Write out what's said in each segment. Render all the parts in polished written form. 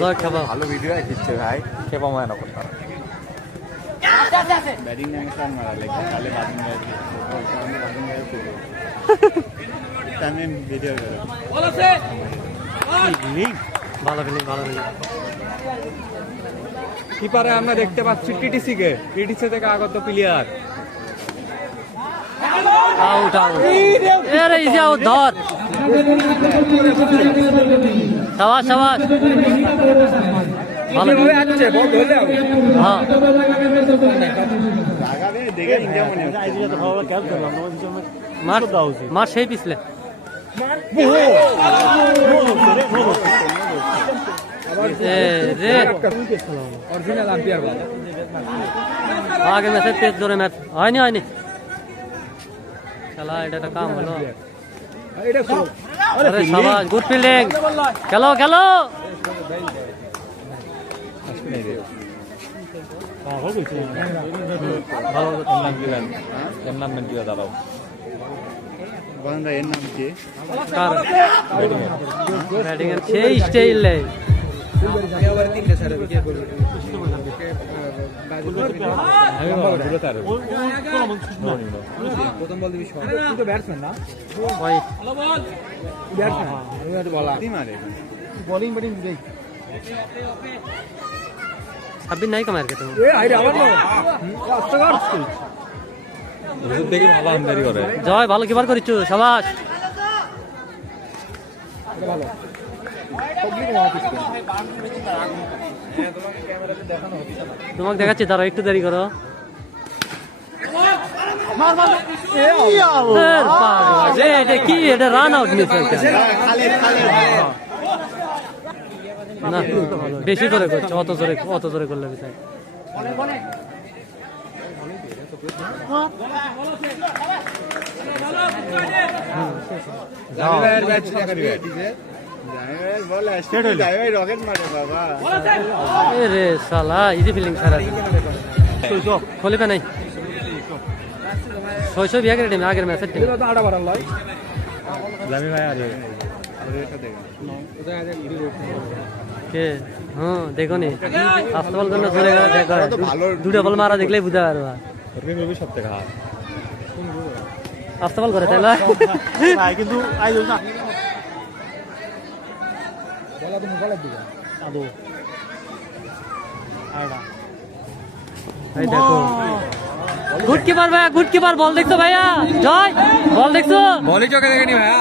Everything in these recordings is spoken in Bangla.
জয় খাবা ভালো ভিডিও দিচ্ছে ভাই খেপা ময় না করতে ব্যাটিং নাম মারা লেগে তাহলে বাদিং আমি ভিডিও করে ভালো ফিলিং কিপারে আমরা দেখতে পাচ্ছি টিটিসি থেকে আগত প্লেয়ার আউট এরে ইজি আউট ধর শাবাশ ভালো আছে বল ধরলে হ্যাঁ লাগাবে দেখে ইন্ডিয়া মনে হচ্ছে আইজি তো ভালো ক্যাচ করলাম মার সেই পিছলে অরিজিনাল আম্পায়ার বল আগে ম্যাচে তেজ জোরে ম্যাচ হয়নি খেলা এটা একটা কাম হলো আরে শাবাশ গুড ফিল্ডিং খেলো এর নাম কি ব্যাটিং এর সেই স্টাইল নেই প্রথম বল দিবি তুই তো ব্যাটসম্যান না ভাই বোলিং ব্যাটিং দেই সাব্বির নাই কামার কে তুমি দেখি ভালো আমদানি করে জয় ভালো কিপার করিছো শাবাশ তোমাকে দেখাচ্ছি তারা একটু দেরি করো কি এটা রান আউট না বেশি করে করছে অত জোরে করলে বিষয় রে সালা ইজি ফিলিং সারা খলিফা নাই 600 বিয়া করে টিম আগের ম্যাচের টিম কে হ্যাঁ দেখো নি আস্তে বল করলে চলে গেল দেখো দুটো বল মারা দেখলেই বুঝা পারবা সব থেকে আস্তে বল করে তাই না কিন্তু এই দেখো গুড কিপার ভাইয়া গুড কিপার বল দেখছো ভাইয়া জয় বল দেখছো বলই চোখে দেখেনি ভাইয়া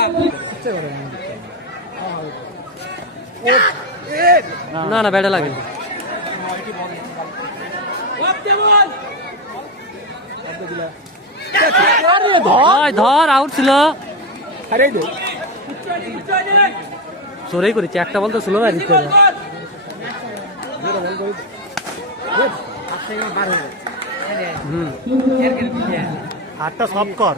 না ব্যাটে লাগে ধর আউট ছিল চোরেই করেছি একটা বল তো ছিল হাতটা সব কর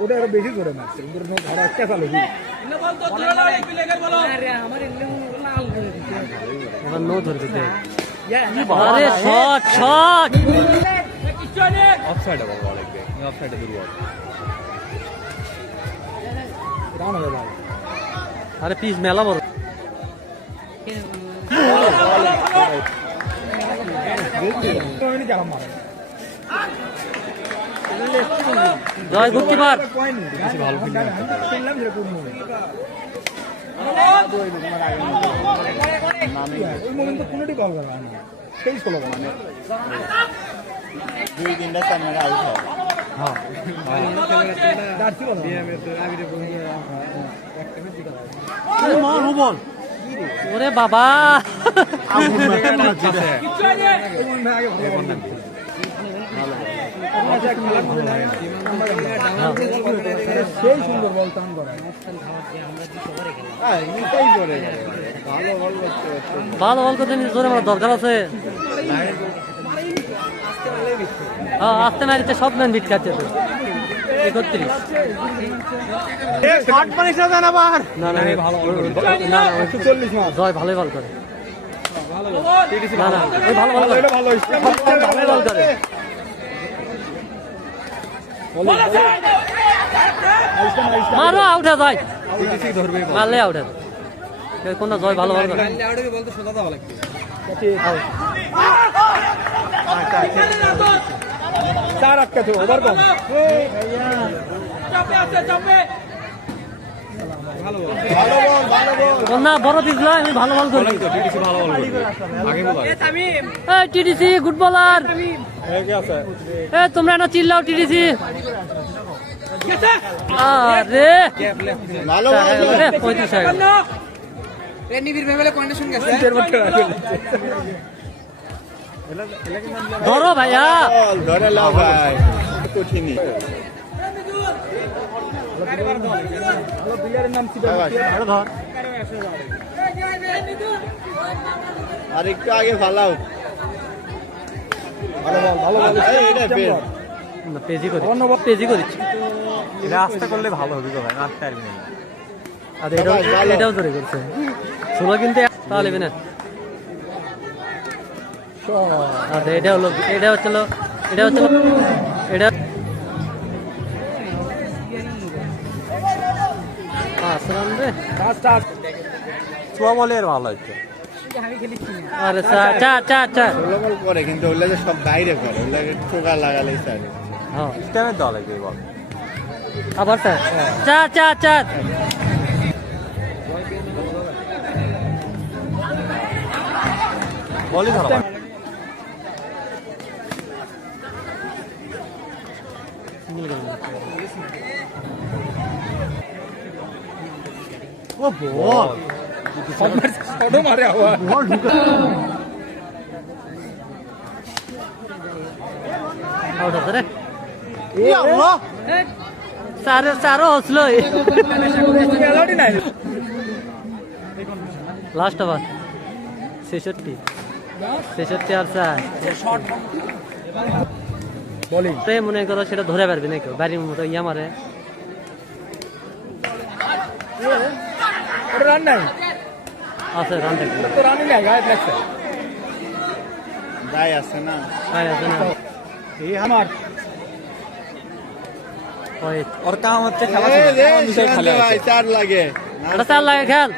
ওটা আরো বেশি করে মারছে একটা চালু এবার নো ধরবে আরে শট অফসাইডে বল লাগবে অফসাইডে দুর্বল রান হবে ভাই আরে পিস মেলা বড় জয় গুড কিপার দুই তিনটা ক্যামেরা আউট হয় ওরে বাবা সেই সুন্দর বল টান করে ভালো বল করতে জোরে আমার দরকার আছে আস্তে মারিতে সব ম্যান বিট খাচ্ছে তো 31 জয় ভালোই বল করে ভালো বল করে মারো আউটে যায় টিটিসি ধরবে বল। মারলে আউটে কোনটা জয় ভালো ভালো করে। চার আটকাছে ওভার কম। না বড় দিছিল আমি ভালো ভালো করি। টিটিসি ভালো বল করবে। আগে বল। এই টিডিসি গুড বলার। এ তোমরা না চিল্লাও টিডিসি। আরে ভালো আরে 35 হয়ে গেল। ধরো ভাইয়া বল ধরে লাও ভাই কঠিনই ধর আর একটু আগে ফালাও এটা ফের না, পেজি করি পেজি করিছি এটা আস্তে করলে ভালো হবে গো ভাই, মারতে পারবি না। আর এটাও ধরে করছে ষোলো কিন্তু তাহলে না আর এটা হলো এটা হচ্ছিল এটা আসলাম রে ছোয়া বলে আর ভালো হচ্ছে। আরে চার চার চার গোলমাল করে কিন্তু ওগুলো সব বাইরে করে ওগুলো টোকা লাগালেই চাই হ্যাঁ সিস্টেমের দল আছে বল। আবার স্যার চার চার চার বলই ধরো ভাই। ও বল আউট আছে রে চারও হসলো লাস্ট ওভার 66 আর চার বলিং তো মনে করো সেটা ধরে পারবি না কেউ বাড়ির মতো ইয়া মারে রান নাই, আছে রান দেখি তো রানই নাই, গায়ে লাগছে। যাই আছে না আছে না এই আমার ওই ওর কাম হচ্ছে খেলা এই শেষ, রে, আমার বিষয় সীমান্ত খেলা ভাই আছে। চার লাগে এটা চার লাগে খেল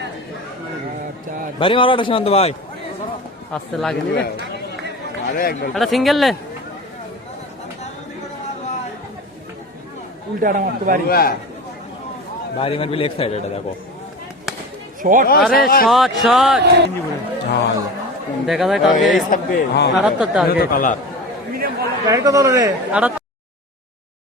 বাড়ি মারো একটা সীমান্ত ভাই। আসতে লাগেনি রে আরে একবার এটা সিঙ্গেল লে উল্টাটা মারতে পারি, বাহ। বাড়ি মারবি লেগ সাইড, এটা দেখো শট। আরে শট শট দেখা যায় কালকে এই সাব্বে 78 টার্গেট কালার 78